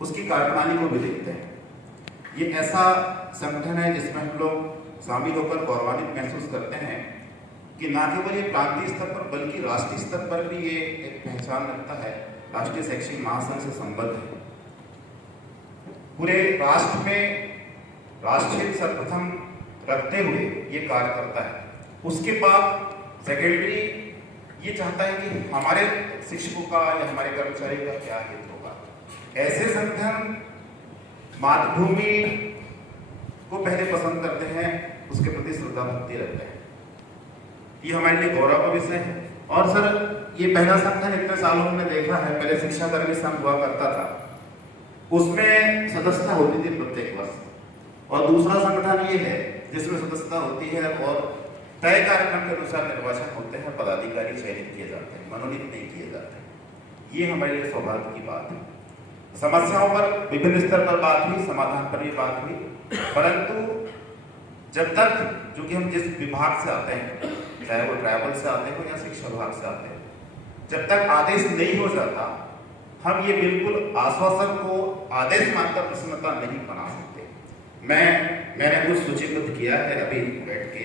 उसकी कार्यप्रणाली को भी देखते हैं। ये ऐसा संगठन है जिसमें हम लोग शामिल होकर गौरवान्वित महसूस करते हैं कि न केवल ये प्रांतीय स्तर पर बल्कि राष्ट्रीय स्तर पर भी ये एक पहचान रखता है, राष्ट्रीय शैक्षिक महासंघ से संबद्ध है। पूरे राष्ट्र में राष्ट्रीय सर्वप्रथम रखते हुए ये कार्य करता है। उसके बाद सेकेंडरी ये चाहता है कि हमारे शिक्षकों का या हमारे कर्मचारी का क्या हित होगा। ऐसे संगठन मातृभूमि को पहले पसंद करते हैं, उसके प्रति श्रद्धा भक्ति रखते हैं। ये हमारे लिए गौरव का विषय है। और सर ये पहला संगठन इतने सालों में देखा है, पहले शिक्षा कर्मी संघ हुआ करता था, उसमें सदस्यता होती थी प्रत्येक वर्ष, और दूसरा संगठन ये है जिसमें सदस्यता होती है और तय कार्यक्रम के अनुसार निर्वाचन होते हैं, पदाधिकारी चयनित किए जाते हैं, मनोनीत नहीं किए जाते। ये हमारे लिए सौभाग्य की बात है। समस्याओं पर विभिन्न स्तर पर बात हुई, समाधान पर भी बात हुई, परंतु जब तक, जो कि हम जिस विभाग से आते हैं, चाहे वो ट्राइबल से आते हो या शिक्षा विभाग से आते हैं, जब तक आदेश नहीं हो जाता, हम ये बिल्कुल आश्वासन को आदेश मानकर प्रसन्नता नहीं बना सकते। मैंने कुछ सूचीबद्ध किया है अभी बैठ के।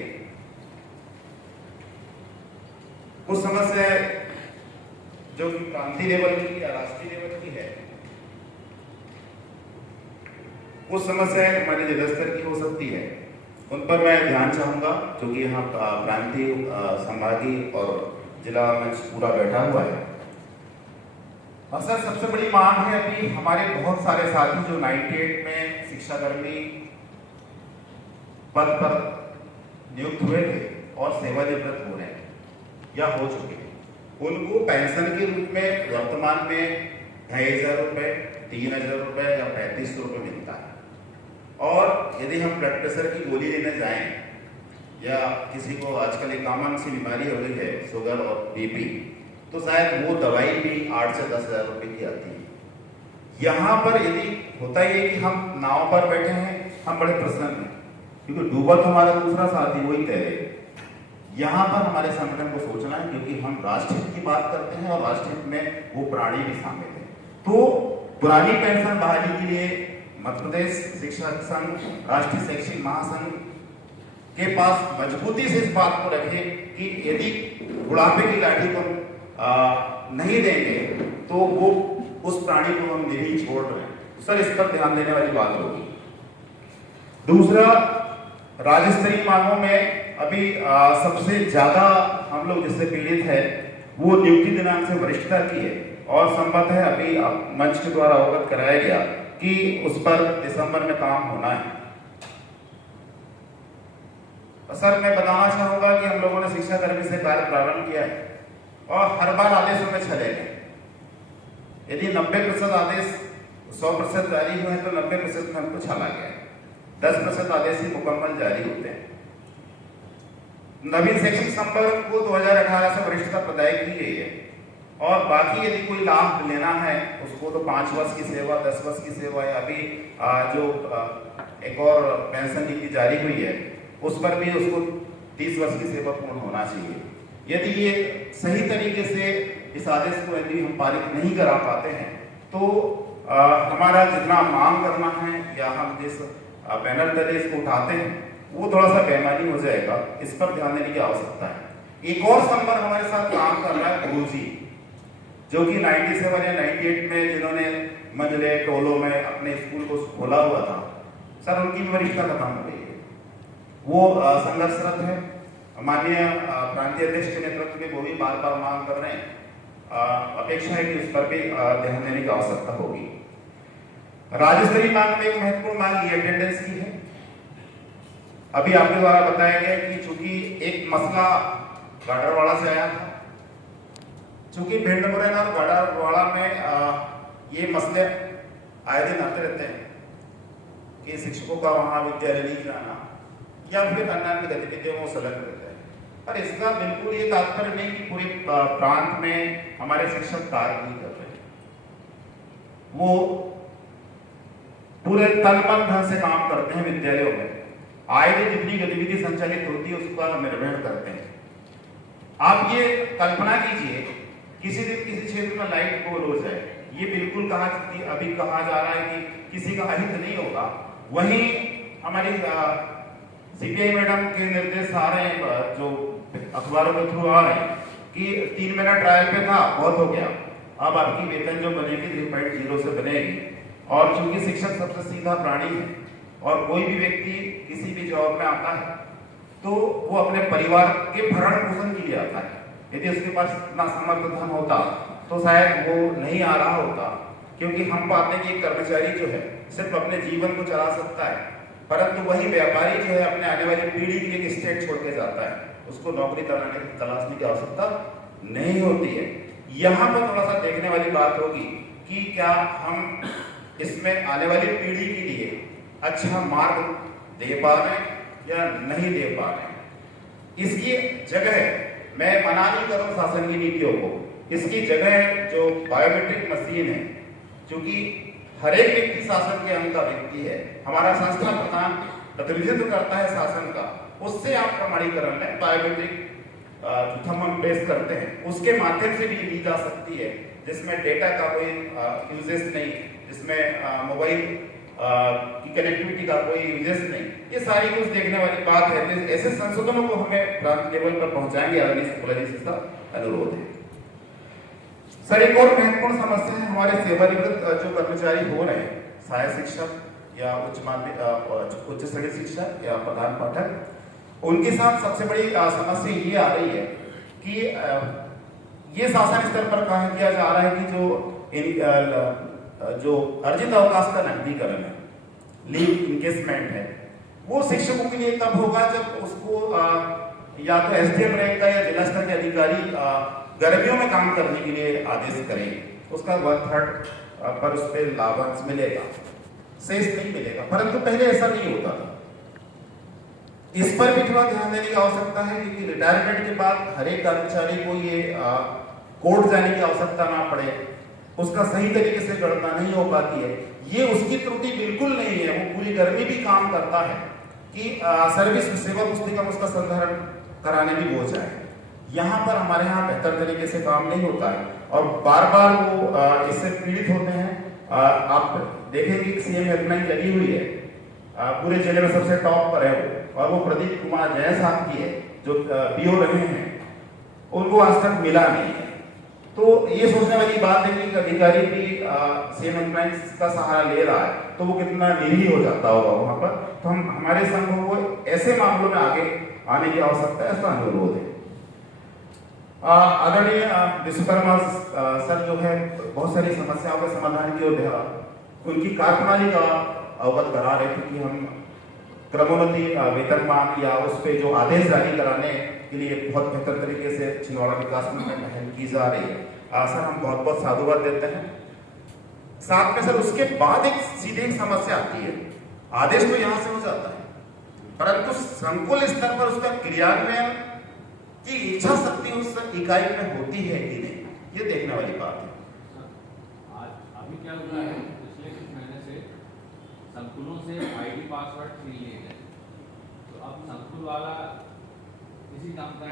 कुछ समस्या जो कि प्रांतीय लेवल की या राष्ट्रीय लेवल की है, कुछ समस्याएं हमारे जिला स्तर की हो सकती है, उन पर मैं ध्यान चाहूंगा, क्योंकि यहाँ प्रांतीय, संभागीय और जिला मंच पूरा बैठा हुआ है। और सर सबसे बड़ी मांग है, अभी हमारे बहुत सारे साथी जो 98 में शिक्षाकर्मी पद पर नियुक्त हुए थे और सेवानिवृत्त हो रहे हैं या हो चुके हैं, उनको पेंशन के रूप में वर्तमान में 2500 रुपए, 3000 रुपए या 3500 रुपए मिलता है। और यदि हम ब्लड प्रेशर की गोली लेने जाएं या किसी को आजकल एक कॉमन सी बीमारी हो गई है शुगर और बीपी, तो शायद वो दवाई भी 8 से 10,000 रुपए की आती है। यहाँ पर यदि होता है कि हम नाव पर बैठे हैं, हम बड़े प्रसन्न हैं क्योंकि डूबा तो हमारा दूसरा साथी वही तैरे। यहाँ पर हमारे संगठन को सोचना है, क्योंकि हम राष्ट्रहित की बात करते हैं और राष्ट्रहित में वो प्राणी भी शामिल है। तो पुरानी पेंशन बहाली के लिए मध्य प्रदेश शिक्षक संघ, राष्ट्रीय शैक्षिक महासंघ के पास मजबूती से इस बात को रखे कि यदि बुढ़ापे की लाठी को नहीं देंगे तो वो उस प्राणी को हम नहीं छोड़ रहे हैं। सर इस पर ध्यान देने वाली बात होगी। दूसरा, राज्य स्तरीय मांगों में अभी सबसे ज्यादा हम लोग जिससे पीड़ित है वो नियुक्ति दिनांक से वरिष्ठता की है, और संभव है अभी मंच के द्वारा अवगत कराया गया कि उस पर दिसंबर में काम होना है। सर मैं बताना चाहूंगा कि हम लोगों ने शिक्षा कर्मी से कार्य प्रारंभ किया है और हर बार आदेशों में चले गए। यदि 90% आदेश 100% जारी हुए हैं तो 90% में हमको छला गया है, 10% आदेश ही मुकम्मल जारी होते हैं। नवीन शैक्षिक संपर्क को 2018 से वरिष्ठता प्रदान की गई है, और बाकी यदि कोई लाभ लेना है उसको तो 5 वर्ष की सेवा, 10 वर्ष की सेवा, या अभी जो एक और पेंशन नीति जारी हुई है उस पर भी उसको 30 वर्ष की सेवा पूर्ण होना चाहिए। यदि ये सही तरीके से इस आदेश को यदि हम पारित नहीं करा पाते हैं तो हमारा जितना मांग करना है या हम जिस बैनर तले इसको उठाते हैं वो थोड़ा सा बेईमानी हो जाएगा। इस पर ध्यान देने की आवश्यकता है। एक और संपर्क हमारे साथ काम कर रहा है गुरुजी, जो कि 97 या 98 में जिन्होंने मंजले टोलों में अपने स्कूल को खोला हुआ था। सर उनकी वरिष्ठता खत्म हो गई है, वो संघर्षरत है। माननीय प्रांतीय अध्यक्ष के नेतृत्व में वो भी बार बार मांग कर रहे हैं। अपेक्षा है कि उस पर भी ध्यान देने की आवश्यकता होगी। राज्य स्तरीय मांग में एक महत्वपूर्ण मांग ये अटेंडेंस की है। अभी आपके द्वारा बताया गया कि चूंकि एक मसला गाडरवाड़ा से आया था, चूंकि भिंड मुरैना और गाडरवाड़ा में ये मसले आए दिन आते रहते हैं कि शिक्षकों का वहां विद्यालय नहीं जाना या फिर अन्य गतिविधियों में संलग्न रहते हैं। पर इसका बिल्कुल ये तात्पर्य नहीं कि पूरे प्रांत में हमारे शिक्षक कार्य नहीं कर रहे, वो पूरे तनमन ढंग से काम करते हैं विद्यालयों में। आए दिन जितनी गतिविधि संचालित होती है उसका निर्वहन करते हैं। आप ये कल्पना कीजिए किसी दिन किसी क्षेत्र में लाइट गोल हो जाए ये बिल्कुल अभी कहा जा रहा है कि किसी का अहित नहीं होगा। वहीं हमारी सीबीआई मैडम के निर्देश आ रहे हैं जो अखबारों के थ्रू आ रहे हैं कि 3 महीना ट्रायल पे था, बहुत हो गया, अब आपकी वेतन जो बनेगी 3.0 से बनेगी। और चूंकि शिक्षक सबसे सीधा प्राणी है और कोई भी व्यक्ति किसी भी जॉब में आता है तो वो अपने परिवार के भरण पोषण के लिए आता है। यदि उसके पास इतना समर्थ धन होता तो शायद वो नहीं आ रहा होता, क्योंकि हम पाते हैं कि एक कर्मचारी जो है सिर्फ अपने जीवन को चला सकता है, परंतु वही व्यापारी जो है अपने आने वाली पीढ़ी के लिए स्टेट छोड़ के जाता है, उसको नौकरी तलाशने की आवश्यकता नहीं होती है। यहाँ पर थोड़ा सा देखने वाली बात होगी कि क्या हम इसमें आने वाली पीढ़ी के लिए अच्छा मार्ग दे पा रहे हैं या नहीं दे पा रहे हैं। इसकी जगह मैं मना नहीं करूं शासन की नीतियों को, इसकी जगह जो बायोमेट्रिक मशीन है, क्योंकि हर एक व्यक्ति शासन के अंग का व्यक्ति है, हमारा संस्था प्रधान प्रतिनिधित्व करता है शासन का, उससे आप प्रमाणीकरण में बायोमेट्रिक थंब हम प्रेस करते हैं, उसके माध्यम से भी ली जा सकती है, जिसमें डेटा का कोई यूजेस नहीं, जिसमें मोबाइल की कनेक्टिविटी का कोई यूजेस नहीं। ये सारी कुछ देखने वाली बात है। ऐसे संशोधनों को हमें प्रांत लेवल पर पहुंचाएंगे, आदरणीय शुक्ला जी से अनुरोध है। सर, एक और महत्वपूर्ण समस्या है हमारे सेवानिवृत्त जो कर्मचारी हो रहे हैं, सहायक शिक्षक या उच्च स्तरीय शिक्षक या प्रधान पाठक, उनके साथ सबसे बड़ी समस्या ये आ रही है कि ये शासन स्तर पर कहा किया जा रहा है कि जो अर्जित अवकाश का नकदीकरण है, लीव इंकेसमेंट है, वो शिक्षकों के लिए तब होगा जब उसको या तो एसडीएम रैंक का या जिला स्तर के अधिकारी गर्मियों में काम करने के लिए आदेश करेंगे, उसका 1/3 पर उस पर लाभांश मिलेगा, शेष नहीं मिलेगा। परंतु पहले ऐसा नहीं होता था। इस पर भी थोड़ा ध्यान देने की आवश्यकता है, क्योंकि रिटायरमेंट के बाद हर एक कर्मचारी को ये कोर्ट जाने की आवश्यकता ना पड़े, उसका सही तरीके से गणना नहीं हो पाती है। ये उसकी त्रुटि बिल्कुल नहीं है, वो पूरी गर्मी भी काम करता है कि सर्विस सेवा पुस्तिका में उसका संधारण कराने भी हो जाए। यहाँ पर हमारे यहाँ बेहतर तरीके से काम नहीं होता है और बार बार वो इससे पीड़ित होते हैं। आप देखेंगे कि सीएम हेल्पलाइन लगी हुई है, पूरे जिले में सबसे टॉप पर है और वो प्रदीप कुमार जैन साहब की है जो बीओ रहे हैं, उनको आज तक मिला नहीं है। तो ये सोचने वाली बात है कि अधिकारी भी सीएम हेल्पलाइन का सहारा ले रहा है तो वो कितना निरीह हो जाता होगा वहां पर। तो हमारे संघ को ऐसे मामलों में आगे आने की आवश्यकता है, ऐसा अनुरोध है। आदरणीय विश्वकर्मा सर जो है बहुत सारी समस्याओं के समाधान की ओर उनकी कार्यप्रणाली का अवगत करा रहे थे कि हम क्रमोन्नति वेतनमान या उस पर जो आदेश जारी कराने के लिए बहुत बेहतर तरीके से छिंदवाड़ा विकास में पहल की जा रही है। सर, हम बहुत बहुत साधुवाद देते हैं। साथ में सर उसके बाद एक सीधे समस्या आती है, आदेश तो यहाँ से हो जाता है परंतु संकुल स्तर पर उसका क्रियान्वयन की इच्छा शक्ति उस इकाई में होती है कि नहीं, ये देखने वाली बात है। अभी क्या हो रहा है, पिछले कुछ महीने से संकुलों से आईडी पासवर्ड छीन लिए गए, तो अब संकुल वाला किसी काम का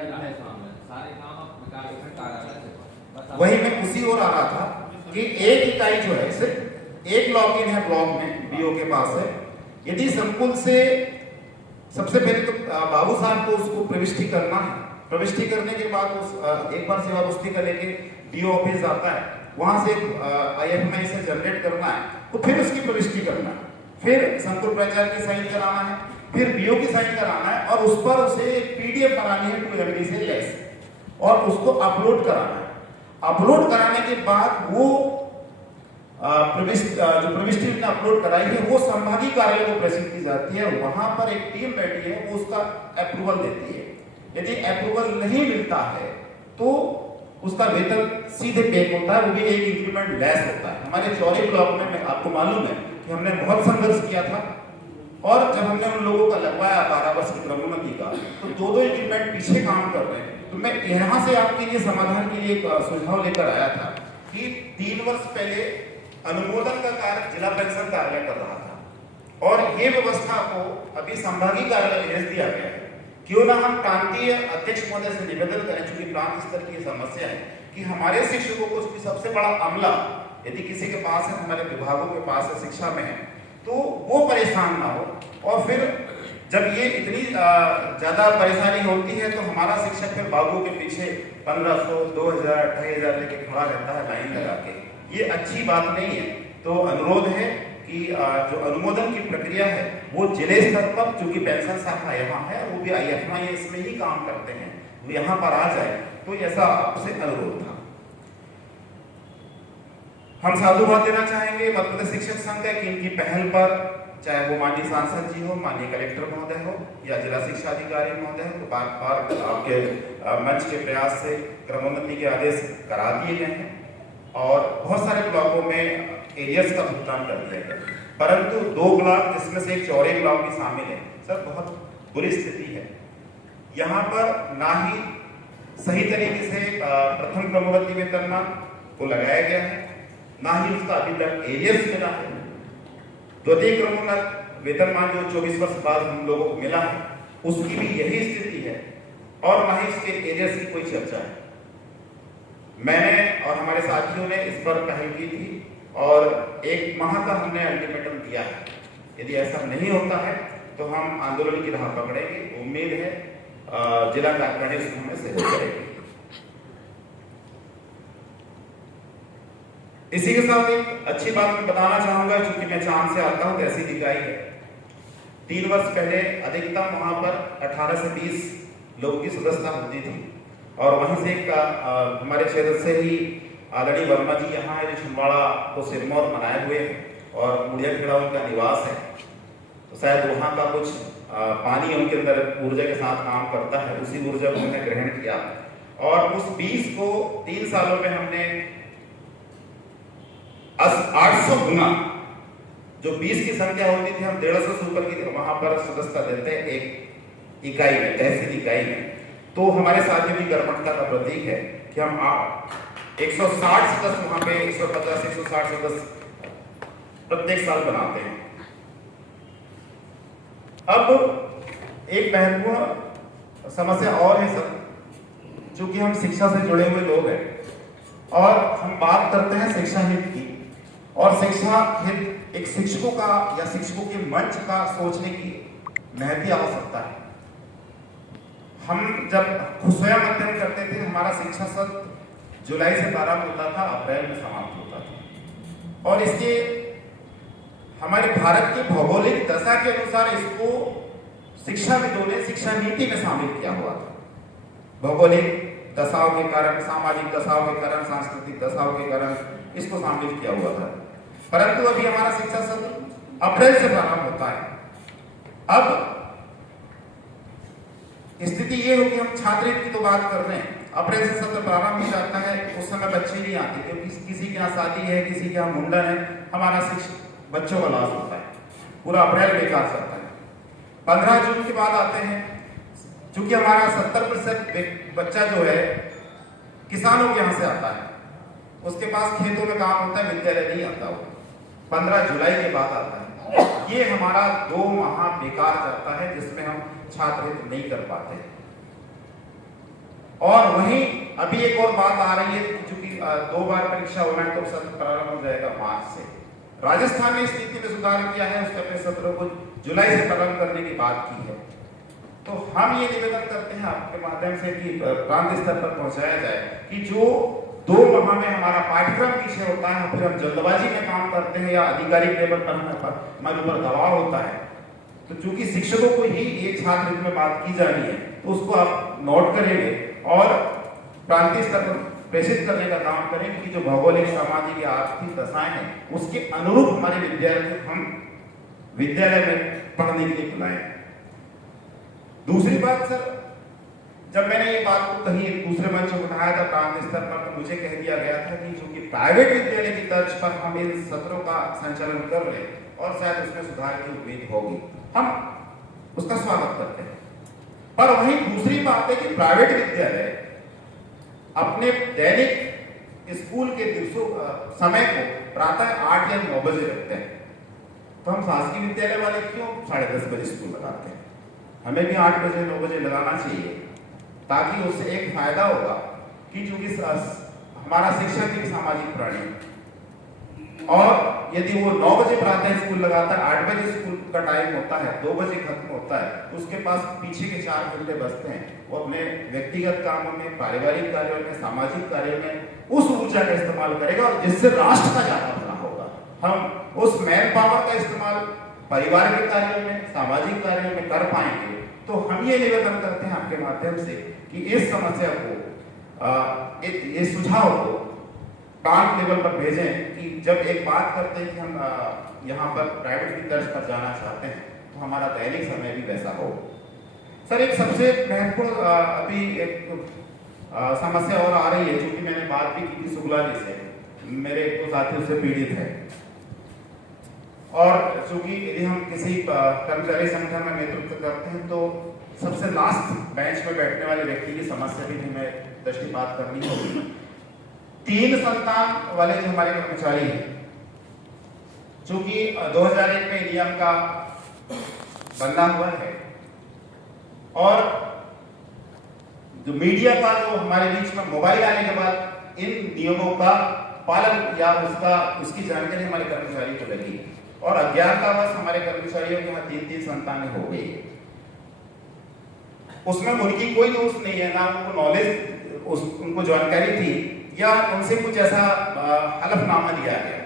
सारे काम अब विकास कार्यालय से। वही मैं उसी ओर आ रहा था कि एक इकाई जो है सिर्फ एक लॉगिन है ब्लॉक में, बीओ के पास है। यदि संकुल से सबसे पहले तो बाबू साहब को उसको प्रविष्टि करना है, प्रविष्टि करने के बाद उस एक बार सेवा पुस्तिका लेके बीओ ऑफिस आता है, वहां से IFMI से जनरेट करना है, तो फिर उसकी प्रविष्टि करना है, फिर संकुल प्राचार्य की साइन कराना है, फिर बीओ की साइन कराना है और उस पर उसे एक पीडीएफ बनानी है 2 MB से लेस और उसको अपलोड कराना है। अपलोड कराने के बाद वो जो प्रविष्टि ने अपलोड कराई है वो संभागीय कार्यालय को प्रेषित की जाती है। वहां पर एक टीम बैठी है, वो उसका अप्रूवल देती है। यदि अप्रूवल नहीं मिलता है तो उसका वेतन सीधे पे होता है, वो भी एक इंक्रीमेंट लेस होता है। हमारे चौरी ब्लॉक में आपको मालूम है कि हमने बहुत संघर्ष किया था और जब हमने उन लोगों का लगवाया 12 वर्ष की क्रमोन्नति का, तो 2-2 इंक्रीमेंट पीछे काम कर रहे हैं। तो मैं यहाँ से आपके लिए समाधान के लिए एक सुझाव लेकर आया था कि 3 वर्ष पहले अनुमोदन का कार्य जिला पेंशन कार्यालय कर रहा था और ये व्यवस्था को अभी संभागीय कार्यालय भेज दिया गया है। क्यों ना हम प्रांतीय अध्यक्ष महोदय से निवेदन करें, चूंकि प्रांत स्तर की समस्या है कि हमारे शिक्षकों को सबसे बड़ा अमला यदि किसी के पास है, हमारे विभागों के पास है, शिक्षा में है, तो वो परेशान ना हो। और फिर जब ये इतनी ज्यादा परेशानी होती है तो हमारा शिक्षक फिर बाबू के पीछे 1500, 2000, 2500 लेके खड़ा रहता है लाइन लगा के। ये अच्छी बात नहीं है। तो अनुरोध है कि जो अनुमोदन की प्रक्रिया है वो जिले स्तर पर, चूंकि पेंशन शाखा यहाँ है, वो भी IFMI इसमें ही काम करते हैं, वो यहाँ पर आ जाए, तो ऐसा आपसे अनुरोध था। हम साधुवाद देना चाहेंगे मध्य प्रदेश शिक्षक संघ की इनकी पहल पर, चाहे वो माननीय सांसद जी हो, माननीय कलेक्टर महोदय हो या जिला शिक्षा अधिकारी महोदय हो, तो बार बार आपके मंच के प्रयास से क्रमोन्नति के आदेश करा दिए गए हैं और बहुत सारे ब्लॉकों में एरियर्स का भुगतान कर दिया गया, परंतु 2 ब्लॉक जिसमें से एक चौरे ब्लॉक भी शामिल है, सर बहुत बुरी स्थिति है। यहाँ पर ना ही सही तरीके से प्रथम क्रमवती वेतनमान को लगाया गया है, ना ही उसका अभी तक एरियर्स मिला है। द्वितीय क्रमोन्नत वेतनमान जो 24 वर्ष बाद हम लोगों को मिला है, उसकी भी यही स्थिति है और ना ही इसके एरियर्स की कोई चर्चा है। मैंने और हमारे साथियों ने इस पर पहल की थी और 1 माह का हमने अल्टीमेटम दिया है। यदि ऐसा नहीं होता है तो हम आंदोलन की राह पकड़ेंगे। उम्मीद है जिला कार्यकारिणी उसमें हमें सहयोग करेगी। इसी के साथ एक अच्छी बात मैं बताना चाहूंगा, क्योंकि मैं चांद से आता हूं, तहसील इकाई है। 3 वर्ष पहले अधिकतम वहां पर 18 से 20 लोगों की सदस्यता होती थी और वहीं से हमारे क्षेत्र से ही आदरणीय वर्मा जी यहाँ है, जो छिंदवाड़ा को सिरमौर बनाए हुए हैं और मुड़िया खेड़ा उनका निवास है। तो शायद वहाँ का कुछ पानी उनके अंदर ऊर्जा के साथ काम करता है, उसी ऊर्जा को हमने ग्रहण किया और उस 20 को 3 सालों में हमने 800 गुना, जो 20 की संख्या होती थी, हम 150 से ऊपर की वहां पर सदस्यता देते हैं एक इकाई में, तहसील इकाई में। तो हमारे साथ भी कर्मठता का प्रतीक है कि हम 160 सदस्य वहां पे 150 160 सदस्य प्रत्येक साल बनाते हैं। अब एक महत्वपूर्ण समस्या और है सर, चूंकि हम शिक्षा से जुड़े हुए लोग हैं और हम बात करते हैं शिक्षा हित की, और शिक्षा हित एक शिक्षकों का या शिक्षकों के मंच का सोचने की महती आवश्यकता है। हम जब स्वयं अध्ययन करते थे, हमारा शिक्षा सत्र जुलाई से प्रारंभ होता था, अप्रैल में समाप्त होता था और इसके हमारे भारत की भौगोलिक दशा के अनुसार इसको शिक्षाविदों ने शिक्षा नीति में शामिल किया हुआ था। भौगोलिक दशाओं के कारण, सामाजिक दशाओं के कारण, सांस्कृतिक दशाओं के कारण इसको शामिल किया हुआ था, परंतु अभी हमारा शिक्षा सत्र अप्रैल से प्रारंभ होता है। अब स्थिति ये होगी, हम छात्र की तो बात कर रहे हैं, अप्रैल से सत्र प्रारंभ हो जाता है, उस समय बच्चे नहीं आते क्योंकि किसी के यहाँ शादी है, किसी के यहाँ मुंडन है, हमारा बच्चों का लॉस होता है, पूरा अप्रैल बेकार चलता है। 15 जून के बाद आते हैं, चूंकि हमारा 70% बच्चा जो है किसानों के यहाँ से आता है, उसके पास खेतों में काम होता है, विद्यालय नहीं आता वो 15 जुलाई के बाद आता है। ये हमारा 2 माह बेकार जाता है, जिसमें हम छात्र हित नहीं कर पाते। और वहीं अभी एक और बात आ रही है, क्योंकि 2 बार परीक्षा होना है तो सत्र प्रारंभ हो जाएगा मार्च से। राजस्थान ने स्थिति में सुधार किया है, उसने अपने सत्रों को जुलाई से प्रारंभ करने की बात की है। तो हम ये निवेदन करते हैं आपके माध्यम से कि प्रांत स्तर पर पहुंचाया जाए कि जो 2 माह में हमारा पाठ्यक्रम पीछे होता है, फिर हम जल्दबाजी में काम करते हैं या आधिकारिक लेवल पर हमारे ऊपर दबाव होता है, तो चूंकि शिक्षकों को ही एक छात्र हित में बात की जानी है, तो उसको आप नोट करेंगे और प्रांतीय स्तर पर प्रेषित करने का काम करें कि जो भौगोलिक, सामाजिक या आर्थिक दशाएं हैं, उसके अनुरूप हमारे विद्यार्थी हम विद्यालय में पढ़ने के लिए बुलाएं। दूसरी बात सर, जब मैंने ये बात को कहीं एक दूसरे मंच पर उठाया था प्रांत स्तर पर, तो मुझे कह दिया गया था कि चूंकि प्राइवेट विद्यालय की तर्ज पर हम इन सत्रों का संचालन कर रहे और शायद उसमें सुधार की उम्मीद होगी, हम उसका स्वागत करते हैं। पर वहीं दूसरी बात है कि प्राइवेट विद्यालय अपने दैनिक स्कूल के दिवसों समय को प्रातः 8 या 9 बजे रखते हैं, तो हम शासकीय विद्यालय वाले क्यों 10:30 बजे स्कूल लगाते हैं? हमें भी 8 बजे 9 बजे लगाना चाहिए, ताकि उससे एक फायदा होगा कि चूंकि हमारा शिक्षक एक सामाजिक प्राणी, और यदि वो 9 बजे प्रातः स्कूल लगाता है, 8 बजे स्कूल का टाइम होता है, 2 बजे खत्म होता है, उसके पास पीछे के 4 घंटे बचते हैं, वो अपने व्यक्तिगत कामों में, पारिवारिक कार्यों में, सामाजिक कार्यों में उस ऊर्जा का इस्तेमाल करेगा और जिससे राष्ट्र का ज्यादा भला होगा। हम उस मैन पावर का इस्तेमाल परिवार के कार्यों में, सामाजिक कार्यों में कर पाएंगे। तो हम ये निवेदन करते हैं आपके माध्यम से कि इस समस्या को, इस सुझाव को प्लांट लेवल पर भेजें कि जब एक बात करते हैं कि हम यहाँ पर प्राइवेट की तर्ज पर जाना चाहते हैं तो हमारा दैनिक समय भी वैसा हो। सर, एक सबसे महत्वपूर्ण अभी एक समस्या और आ रही है, जो कि मैंने बात भी की थी शुक्ला जी से, मेरे एक दो साथी उससे पीड़ित है। और चूंकि यदि हम किसी कर्मचारी संगठन में नेतृत्व करते हैं तो सबसे लास्ट बेंच में बैठने वाले व्यक्ति की समस्या भी हमें दृष्टिपात करनी होगी। 3 संतान वाले जो हमारे कर्मचारी हैं, चूंकि 2001 में नियम का बंधा हुआ है और जो मीडिया का जो हमारे बीच में मोबाइल आने के बाद इन नियमों का पालन या उसकी जानकारी हमारे कर्मचारी को लगी और अज्ञानतावश हमारे कर्मचारियों के यहाँ 3-3 संतानें हो गई। उसमें उनकी कोई दोष नहीं है, ना उनको नॉलेज, उनको जानकारी थी या उनसे कुछ ऐसा हलफनामा दिया गया,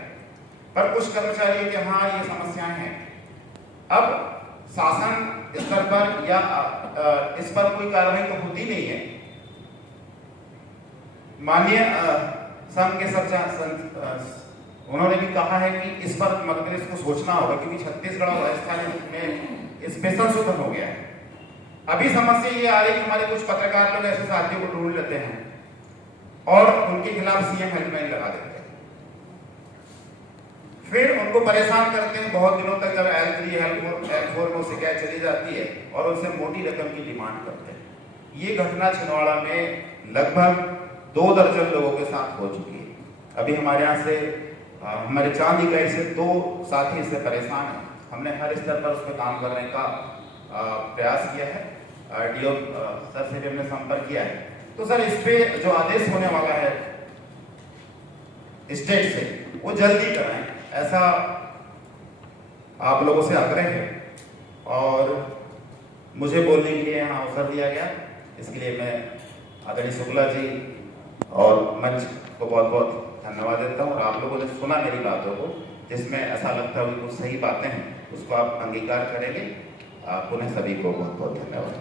पर कुछ कर्मचारियों के यहाँ ये समस्याएं हैं। अब शासन स्तर पर या इस पर कोई कार्रवाई तो होती नहीं है। माननीय संघ के उन्होंने भी कहा है कि इस पर मध्य प्रदेश को सोचना होगा, क्योंकि छत्तीसगढ़ और राजस्थान में स्पेशल शोधन हो गया है। अभी समस्या ये आ रही है कि हमारे कुछ पत्रकार लोग ऐसे साथियों को ढूंढ लेते हैं और उनके खिलाफ सीएम हेल्पलाइन लगा देते हैं, फिर उनको परेशान करते हैं बहुत दिनों तक। जब L3 L4 में शिकायत चली जाती है और उनसे मोटी रकम की डिमांड करते हैं। ये घटना छिंदवाड़ा में लगभग 2 दर्जन लोगों के साथ हो चुकी है। अभी हमारे यहाँ से हमारे चांद इकाई से 2 साथी इससे परेशान हैं। हमने हर स्तर पर उस पर काम करने का प्रयास किया है। DO सर से भी हमने संपर्क किया है। तो सर, इस पे जो आदेश होने वाला है स्टेट से, वो जल्दी कराएं, ऐसा आप लोगों से आग्रह है। और मुझे बोलने के लिए यहाँ अवसर दिया गया, इसके लिए मैं आदरणीय शुक्ला जी और मंच को बहुत बहुत धन्यवाद देता हूँ। और आप लोगों ने सुना मेरी बातों को, जिसमें ऐसा लगता है कि कुछ सही बातें हैं, उसको आप अंगीकार करेंगे। पुनः सभी को बहुत बहुत धन्यवाद।